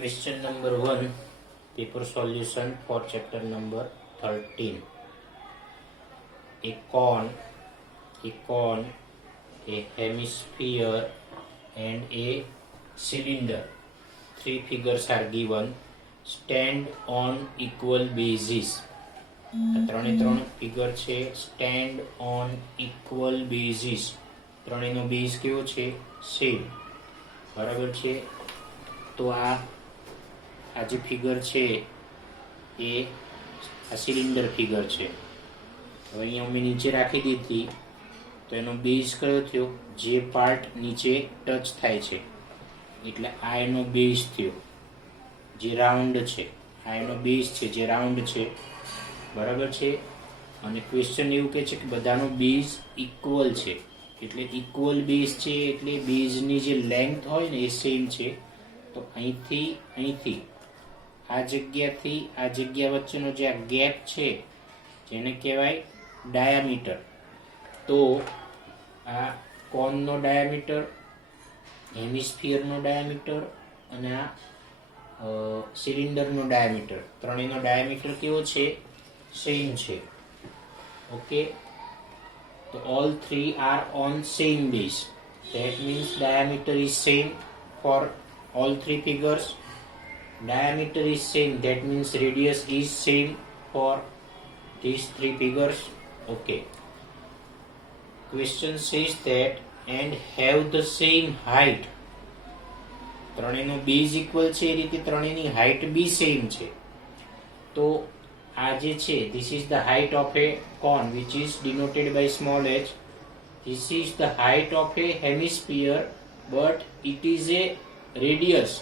Question number 1, paper solution for chapter number 13. A cone, a hemisphere and a cylinder. Three figures are given. Stand on equal basis. આ ત્રણ figure છે. Stand on equal basis. ત્રણેયનો base કેવો છે? Same. બરાબર છે. તો આ જે ફિગર છે એ આ સિલિન્ડર ફિગર છે. હવે અહીંયા અમે નીચે રાખી દીધી તો એનો બેઝ કયો થયો? જે પાર્ટ નીચે ટચ થાય છે એટલે આ એનો બેઝ થયો, જે રાઉન્ડ છે. આ એનો બેઝ છે જે રાઉન્ડ છે. બરાબર છે. અને ક્વેશ્ચન એવું કહે છે કે બધાનો બેઝ ઇક્વલ છે, એટલે ઇક્વલ બેઝ છે એટલે બેઝની જે લેન્થ હોય ને એ સેમ છે. તો અહીંથી આ જગ્યાથી આ જગ્યા વચ્ચેનો જે આ ગેપ છે જેને કહેવાય ડાયામીટર. તો આ કોનનો ડાયામીટર, હેમિસ્ફિયરનો ડાયામીટર અને આ સિલિન્ડરનો ડાયામીટર, ત્રણેયનો ડાયામીટર કેવો છે? સેમ છે. ઓકે. તો all three are on same base. That means diameter is same for all three figures. Diameter is same, that means radius is same for these three figures. Okay. Question says that and have the same height. ત્રણેયનો base equal છે એ રીતે ત્રણેયની height બી same છે. તો આ જે છે this is the height of a cone which is denoted by small h. This is the height of a hemisphere but it is a radius.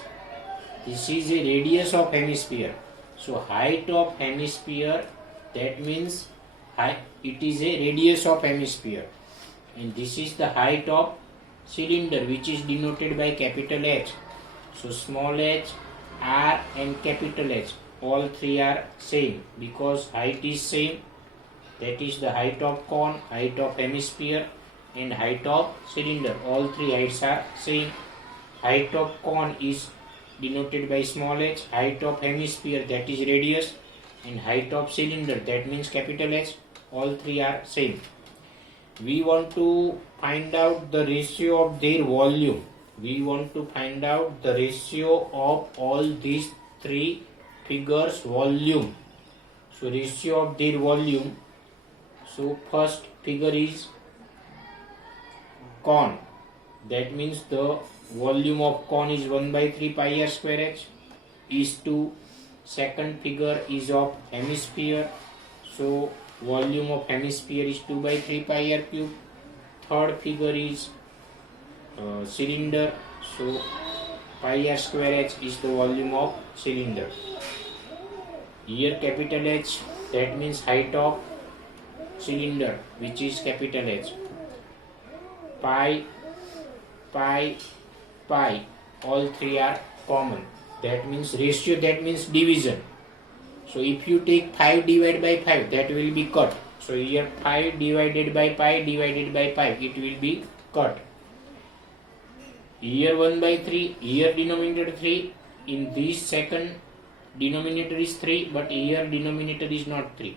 This is a radius of hemisphere. So height of hemisphere, that means it is a radius of hemisphere. And this is the height of cylinder which is denoted by capital H. So small h, r and capital H, all three are same because height is same. That is the height of cone, height of hemisphere and height of cylinder. All three heights are same. Height of cone is denoted by small h, height of hemisphere that is radius and height of cylinder that means capital H. All three are same. We want to find out the ratio of their volume. We want to find out the ratio of all these three figures volume. So ratio of their volume. So first figure is cone. That means the volume of cone is 1/3 pi r square h is to second figure is of hemisphere. So volume of hemisphere is 2/3 pi r cube. Third figure is cylinder. So pi r square h is the volume of cylinder. Here capital H, that means height of cylinder which is capital H. Pi, all three are common. That means ratio, that means division. So if you take 5 divided by 5, that will be cut. So here 5 divided by pi divided by pi, it will be cut. Here 1/3, here denominator 3. In this second denominator is 3, but here denominator is not 3.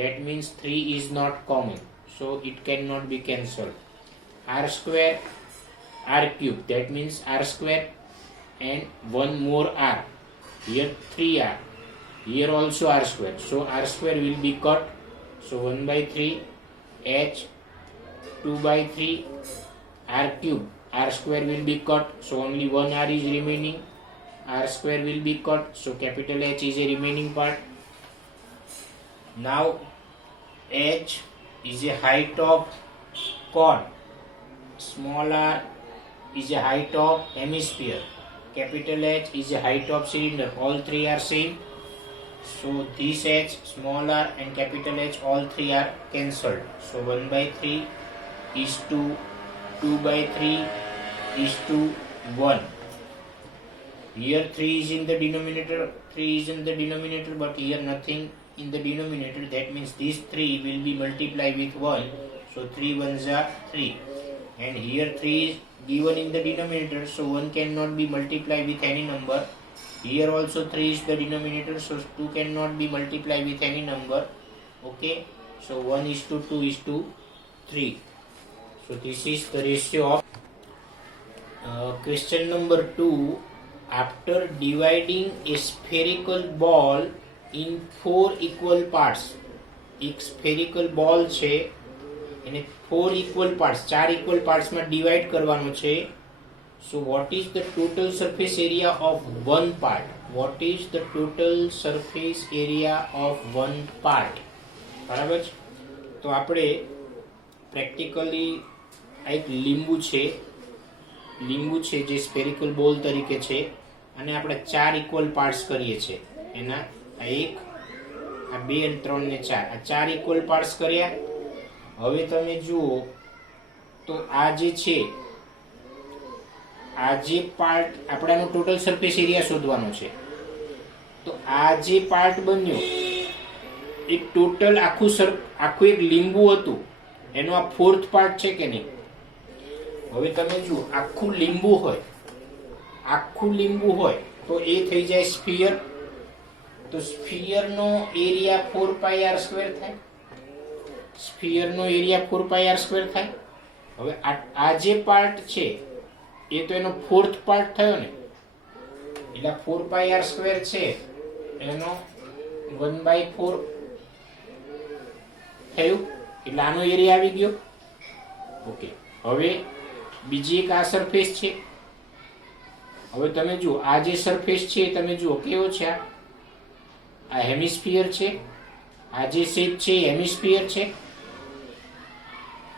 That means 3 is not common. So it cannot be cancelled. R square, R cube, that means R square and one more R. Here 3R. Here also R square. So R square will be cut. So 1/3 H, 2/3 R cube. R square will be cut. So only one R is remaining. R square will be cut. So capital H is a remaining part. Now H is a height of cone. Small r is a height of hemisphere. Capital H is a height of cylinder. All three are same. So this H, small r and capital H, all three are cancelled. So 1/3 is to 2/3 is to 1. Here 3 is in the denominator, 3 is in the denominator, but here nothing in the denominator. That means these 3 will be multiplied with 1. So 3 ones are 3. And here 3 is given in the denominator, so 1 cannot be multiplied with any number. Here also 3 is the denominator, so 2 cannot be multiplied with any number. Okay, so 1 is to 2 is to 3. So this is the ratio of question number 2. After dividing a spherical ball in 4 equal parts, એક spherical ball છે એને 4 equal parts, 4 equal parts માં divide કરવાનો છે. So what is the total surface area of one part? What is the total surface area of one part? બરાબર છે. તો આપણે પ્રેક્ટિકલી આ એક લીંબુ છે જે સ્ફેરિકલ બોલ તરીકે છે અને આપણે 4 ઇક્વલ પાર્ટ્સ કરીએ છીએ. એના આ 1, આ 2 અને 3 ને 4, આ 4 ઇક્વલ પાર્ટ્સ કર્યા. હવે તમે જુઓ તો આ જે છે, આ જે પાર્ટ આપણાનો ટોટલ સરફેસ એરિયા શોધવાનો છે. તો આ જે પાર્ટ બન્યો એ ટોટલ આખું એક લીંબુ હતું, એનો આ ફોર્થ પાર્ટ છે કે નહીં? હવે તમે જુઓ, આખું લીંબુ હોય તો એ થઈ જાય સ્ફિયર. તો સ્ફિયરનો એરિયા 4πr² થાય. સ્ફિયરનો એરિયા 4πr² થાય. હવે આ જે પાર્ટ છે એ તો એનો ફોર્થ પાર્ટ થયો ને, એટલે 4πr² છે એનો 1/4 થયું, એટલે આનો એરિયા આવી ગયો. ઓકે, હવે બીજી એક આ સરફેસ છે. હવે તમે જુઓ, આ જે સરફેસ છે તમે જુઓ કેવો છે, આ હેમિસ્ફિયર છે. આ જે શેપ છે એ હેમિસ્ફિયર છે.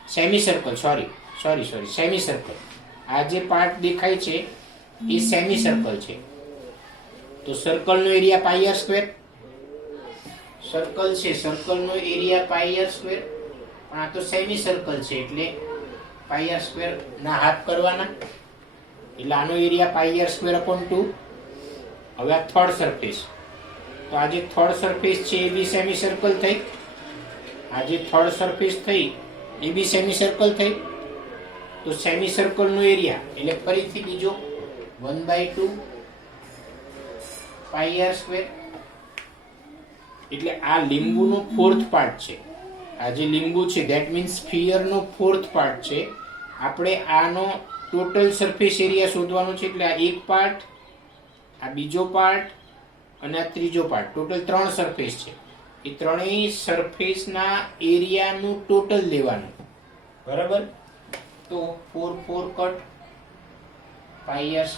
Semi circle, semi circle. આ જે પાર્ટ દેખાય છે એ સેમી સર્કલ છે. તો સર્કલનો એરિયા πr². સર્કલ છે, સર્કલનો એરિયા πr², પણ આ તો સેમી સર્કલ છે એટલે πr² ના હાફ કરવાના, એટલે આનો એરિયા πr²/2. હવે આ થર્ડ સરફેસ, તો આ જે થર્ડ સરફેસ છે એ બી સેમી સર્કલ થઈ. આ જે થર્ડ સરફેસ થઈ એ બી સેમી સર્કલ થઈ. તો સેમી સર્કલનો એરિયા એટલે ફરીથી બીજો 1/2 πr². એટલે આ લીંબુનો ફોર્થ પાર્ટ છે. આ જે લીંબુ છે ધેટ મીન્સ સ્ફિયરનો ફોર્થ પાર્ટ છે. આપણે આનો ટોટલ સરફેસ એરિયા શોધવાનો છે. એટલે આ એક પાર્ટ, આ બીજો પાર્ટ અને આ ત્રીજો પાર્ટ, ટોટલ 3 સરફેસ છે. એ ત્રણેય સરફેસના એરિયાનું ટોટલ લેવાનું. બરાબર? તો 4 4 cut, πr²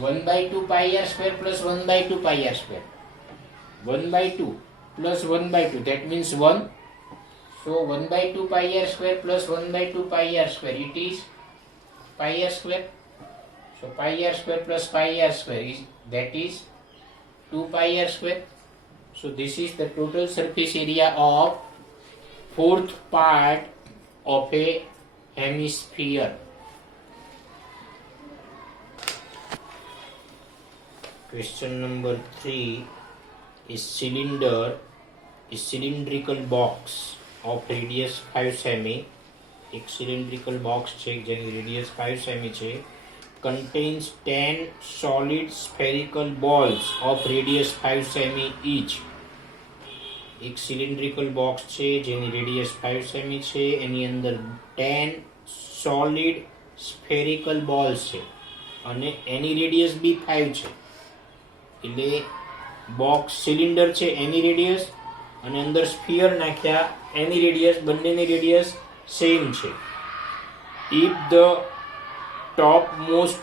1/2 πr² plus 1/2 πr². 1/2 plus 1/2 that means 1. So 1/2 πr² plus 1/2 πr², it is πr². So πr² plus πr² is, that is 2 πr². So this is the total surface area of fourth part of a hemisphere. Question number 3 is cylindrical box of radius 5 semi. એક cylindrical box છે જેની radius 5 semi છે, contains 10 solid spherical balls of radius 5 semi each. એક cylindrical box છે જેની radius 5 semi છે, એની અંદર 10 solid spherical balls છે અને એની radius બી 5 છે. એટલે બોક્સ સિલિન્ડર છે એની રેડિયસ અને અંદર સ્ફિયર નાખ્યા એની રેડિયસ, બંનેની રેડિયસ સેમ છે. If the top most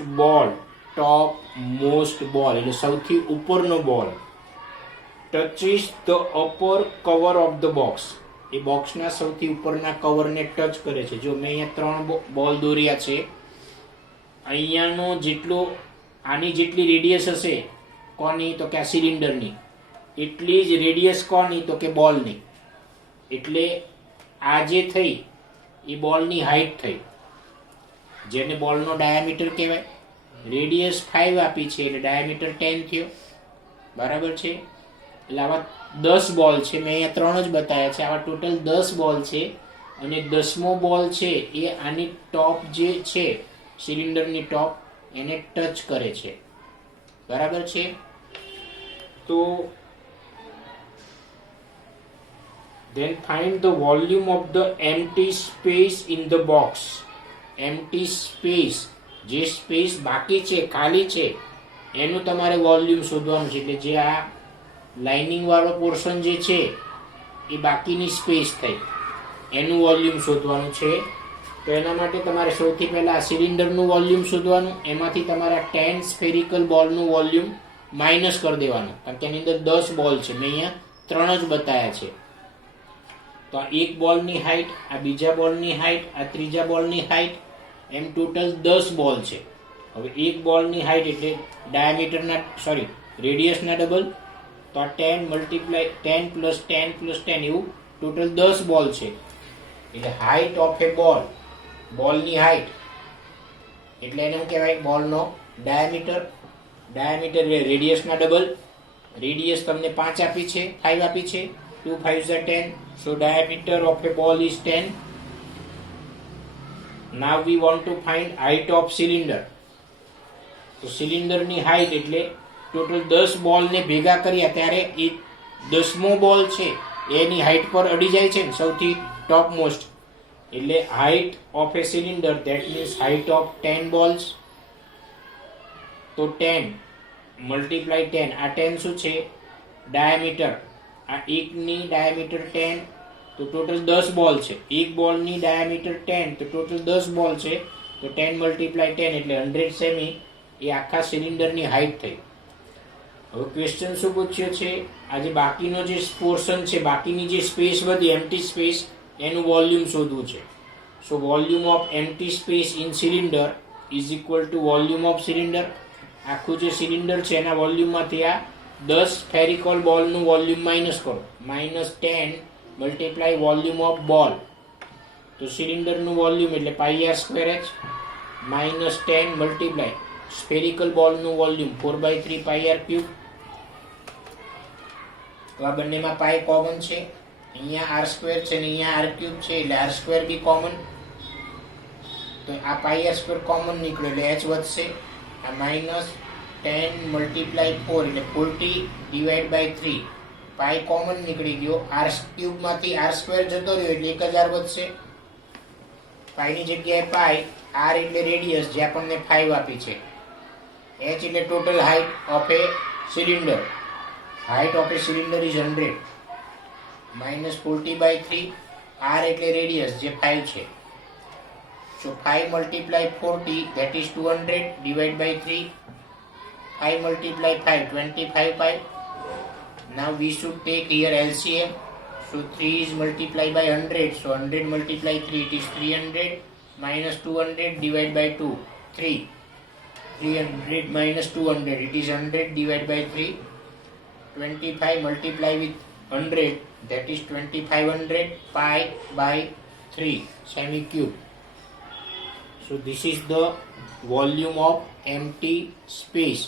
ball એટલે સૌથી ઉપરનો ball touches the upper cover of the box, એ બોક્સના સૌથી ઉપરના કવરને ટચ કરે છે. જો મેં અહીંયા 3 બોલ દોર્યા છે, અહીંયાનો જેટલો, આની જેટલી રેડિયસ હશે કોની, તો કે આ સિલિન્ડરની, એટલી જ રેડિયસ કોની, તો કે બોલની. એટલે આ જે થઈ એ બોલની હાઈટ થઈ, જેને બોલનો ડાયામીટર કહેવાય. રેડિયસ 5 આપી છે એટલે ડાયામીટર 10 થયો. બરાબર છે? એટલે આવા 10 બોલ છે, મેં અહીંયા 3 જ બતાવ્યા છે. આવા ટોટલ 10 બોલ છે અને 10મો બોલ છે એ આની ટોપ જે છે સિલિન્ડરની ટોપ એને ટચ કરે છે, બરાબર છે. તો then find the volume of the empty space in the box. empty space, જે સ્પેસ બાકી છે, ખાલી છે, એનું તમારે વોલ્યુમ શોધવાનું છે. એટલે જે આ લાઇનિંગ વાળો પોર્શન જે છે એ બાકીની સ્પેસ થઈ, એનું વોલ્યુમ શોધવાનું છે. તો એના માટે તમારે સૌથી પહેલા આ સિલિન્ડરનું વોલ્યુમ શોધવાનું. એમાંથી તમારા 10 સ્ફેરિકલ બોલનું વોલ્યુમ માઇનસ કરી દેવાનું, કારણ કે એની અંદર 10 બોલ છે. મેં અહીંયા 3 જ બતાવ્યા છે. તો આ એક બોલની હાઈટ, આ બીજા બોલની હાઈટ, આ ત્રીજા બોલની હાઈટ, એમ ટોટલ 10 બોલ છે. હવે એક બોલની હાઈટ એટલે ડાયામીટરના રેડિયસના ડબલ, તો આ 10 મલ્ટીપ્લાય 10 પ્લસ 10 પ્લસ 10 એવું ટોટલ 10 બોલ છે. એટલે હાઈટ ઓફ એ બોલની હાઈટ એટલે એને શું કહેવાય? બોલનો ડાયામીટર. ડાયામીટર રેડિયસના ડબલ. રેડિયસ તમને 5 આપી છે, 5 આપી છે, 2 5 are 10. So diameter of a ball is 10. Now we want to find height of cylinder. તો સિલિન્ડરની હાઈટ એટલે ટોટલ 10 બોલને ભેગા કર્યા ત્યારે એ 10મો બોલ છે એની હાઈટ પર અડી જાય છે ને, સૌથી ટોપ મોસ્ટ. એટલે height of a cylinder, that means height of 10 balls. તો 10 મલ્ટીપ્લાય 10. આ 10 શું છે? ડાયામીટર. આ એકની ડાયામીટર 10, તો ટોટલ 10 બોલ છે. એક બોલની ડાયામીટર 10, તો ટોટલ 10 બોલ છે. તો 10 મલ્ટીપ્લાય 10 એટલે 100 સેમી. એ આખા સિલિન્ડરની હાઈટ થઈ. હવે ક્વેશ્ચન શું પૂછ્યો છે? આજે બાકીનો જે પોર્શન છે, બાકીની જે સ્પેસ બધી એમ્પ્ટી સ્પેસ, એનું વોલ્યુમ શોધવું છે. So volume of empty space in cylinder is equal to volume of cylinder. આખું જે સિલિન્ડર છે એના વોલ્યુમમાંથી આ 10 સ્ફેરિકલ બોલનું વોલ્યુમ માઇનસ કરો. -10 મલ્ટીપ્લાય વોલ્યુમ ઓફ બોલ. તો સિલિન્ડરનું વોલ્યુમ એટલે πr²h -10 multiply spherical બોલનું volume 4/3 πr³. તો આ બંનેમાં પાઈ કોમન છે. અહીંયા r² છે ને અહીંયા r³ છે, એટલે r² બી કોમન. તો આ πr² કોમન નીકળે એટલે h વધશે. આ -10 મલ્ટીપ્લાય 4 એટલે 40 ડિવાઈડ બાય 3. પાઈ કોમન નીકળી ગયો. r³ માંથી r² જતો રહ્યો એટલે 1000 વધશે. પાઈની જગ્યાએ પાઈ, r એટલે રેડિયસ જે આપણને 5 આપી છે, h એટલે total height of a cylinder. Height of a cylinder is 100 -40/3. r એટલે રેડિયસ જે 5 છે. So 5 multiply 40 that is 200 divide by 3. 5 multiply 5, 25 pi. Now we should take here LCM. So 3 is multiplied by 100. So 100 multiply 3, it is 300 minus 200 divided by 2, 3. 300 minus 200, it is 100 divided by 3. 25 multiply with 100, that is 2500 pi by 3 semi-cube. So this is the volume of empty space.